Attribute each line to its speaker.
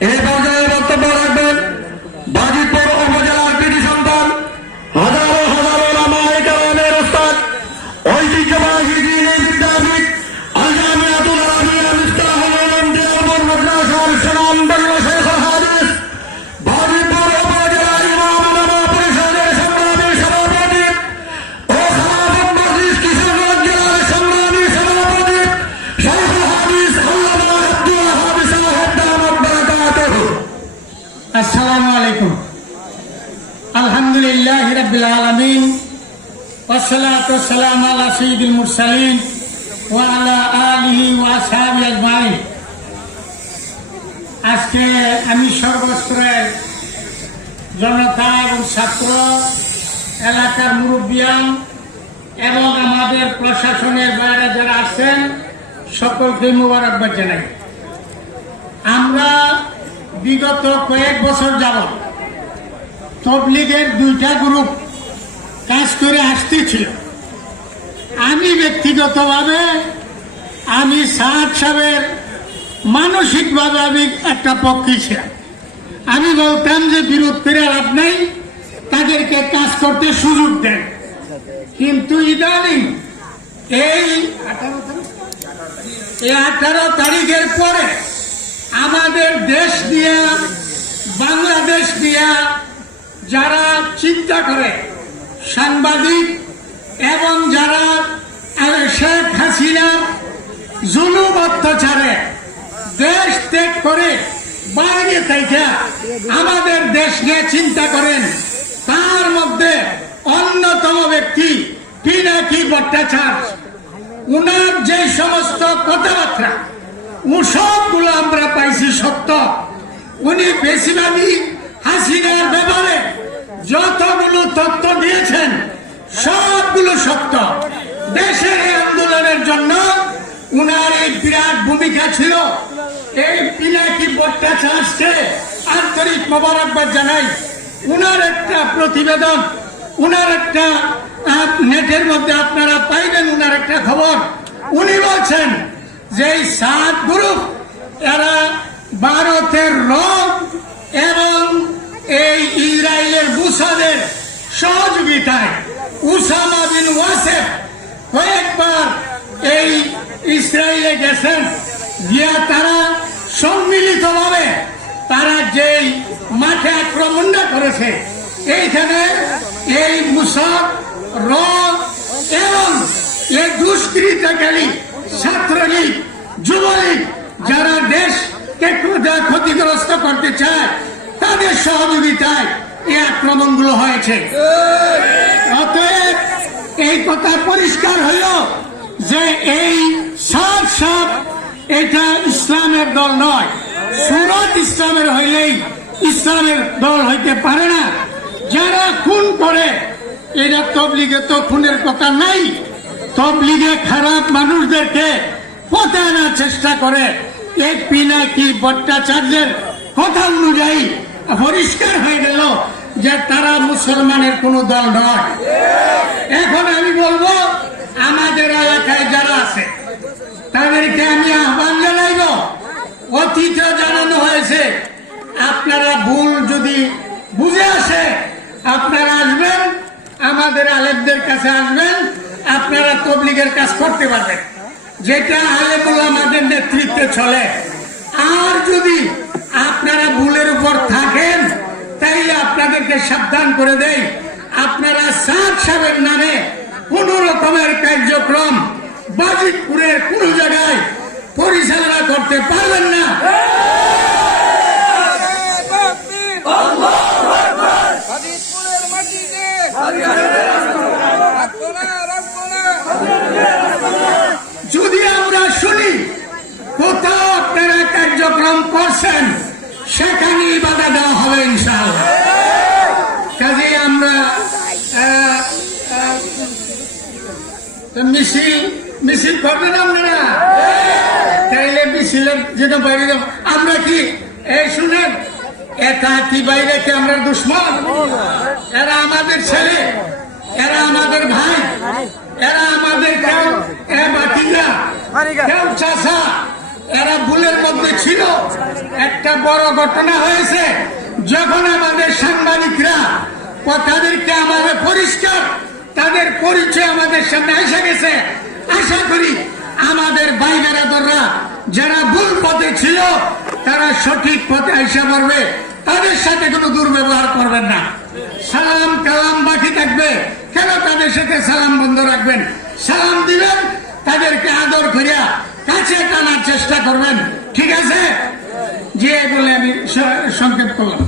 Speaker 1: 哎，大哥。
Speaker 2: আসসালামু আলাইকুম আলহামদুলিল্লাহ রাব্বিল আলামিন والصلاة والسلام على سيد المرسلين وعلى آله وأصحابه أجمعين আজকে আমি সর্বস্তরের জনতা এবং ছাত্র এলাকার মুরব্বিয়ান এবং আমাদের প্রশাসনের বাইরে যারা আছেন সকলকে মুবারকবাদ জানাই আমরা বিগত কয়েক বছর যাবত তবলিগের দুইটা গ্রুপ কাজ করে আসতেছিল। আমি ব্যক্তিগতভাবে, আমি সাদ সাহেবের মানসিকভাবে আমি একটা পক্ষে ছিলাম। আমি বলতাম যে বিরোধ করে লাভ নেই, তাদেরকে কাজ করতে সুযোগ দেন। কিন্তু ইদানিং এই আঠারো তারিখের পরে আমাদের দেশ দিয়া, বাংলাদেশ দিয়া যারা চিন্তা করে, সাংবাদিক এবং যারা শেখ হাসিনা জুলুম অত্যাচারে দেশ ত্যাগ করে বাইরে থেকে আমাদের দেশ নিয়ে চিন্তা করেন, তার মধ্যে অন্যতম ব্যক্তি পিনাকি ভট্টাচার্য। উনার যে সমস্ত কথাবার্তা ও সবগুলো আমরা পাইছি সত্য। উনি বেশিরভাগই হাসিনার ব্যাপারে যতগুলো তথ্য দিয়েছেন, সবগুলো সত্য। দেশের এই আন্দোলনের জন্য উনার এই বিরাট ভূমিকা ছিল। এই পিনাকি ভট্টাচার্যকে আন্তরিক মোবারকবাদ জানাই। উনার একটা প্রতিবেদন, উনার একটা নেটের মধ্যে আপনারা পাইবেন উনার একটা খবর। উনি বলছেন যে সাত গ্রুপ, এরা ভারতের রোগ এবং এই ইসরায়েলের বুসাদের সহযোগিতায় উসামা বিন ওয়াসেফ কয়েকবার এই ইসরায়েলে গেছেন। গিয়া তারা সম্মিলিতভাবে তারা যেই মাঠে আক্রমণটা করেছে, এইখানে এই মুসক র এবং এই দুষ্কৃতকারী ছাত্রলীগ, যুবলীগ যারা দেশকে ক্ষতিগ্রস্ত করতে চায়, তাদের সহযোগিতায় এই আক্রমণগুলো হয়েছে। অতএব এই কথা পরিষ্কার হইল যে এই সব সব এটা ইসলামের দল নয়। সুরত ইসলামের হইলেই ইসলামের দল হইতে পারে না। যারা খুন করে এটা তবলিগে তো খুনের কথা নাই। তবলিগে খারাপ মানুষদেরকে পথে আনার চেষ্টা করে। এই পিনাকি ভট্টাচার্যের কথা অনুযায়ী পরিষ্কার হয়ে গেল যে তারা মুসলমানের কোনো দল নয়। এখন আমি বলব, আমাদের এলাকায় যারা আছে, তাদেরকে আমি আহ্বান জানাইব। অতীত জানানো হয়েছে, আপনারা ভুল যদি বুঝে আসে, আপনারা আসবেন, আমাদের আলেমদের কাছে আসবেন। আপনারা তবলিগের কাজ করতে পারবেন। যেটা আলেমুল আমাদের নেতৃত্বে চলে। আর যদি আপনারা ভুলের উপর থাকেন তাই আপনাদেরকে সাবধান করে দেই। আপনারা সাত সাহেবের নামে কোন রকমের কার্যক্রম বাজিতপুরের কোন জায়গায় পরিচালনা করতে পারবেন না
Speaker 3: রাখব না রাখব না
Speaker 2: যদি আমরা শুনি কোথাও আপনারা কার্যক্রম করছেন সেখানেই বাধা দেওয়া হবে ইনশাআল্লাহ কাজে আমরা আহ, আহ, মিছিল মিছিল করবেন আপনারা? তাইলে মিছিলের যেটা বাইরে যাব। আমরা কি, এই শুনেন এটা কি বাইরে কি আমরা দুশ্মন? এরা আমাদের ছেলে, এরা আমাদের ভাই, এরা আমাদের কেউ বাতিরা কেউ চাষা এরা ভুলের মধ্যে ছিল। একটা বড় ঘটনা হয়েছে, যখন আমাদের সাংবাদিকরা তাদেরকে আমাদের পরিষ্কার তাদের পরিচয় আমাদের সামনে এসে গেছে। আশা করি আমাদের ভাই বেড়াদররা যারা ভুল পথে ছিল, তারা সঠিক পথে আইসা পারবে তাদের সাথে কোনো দুর্ব্যবহার করবেন না। সালাম কালাম বাকি থাকবে। কেন তাদের সাথে সালাম বন্ধ রাখবেন? সালাম দিবেন, তাদেরকে আদর করিয়া কাছে টানার চেষ্টা করবেন। ঠিক আছে? যে বলে আমি সংক্ষেপ করলাম।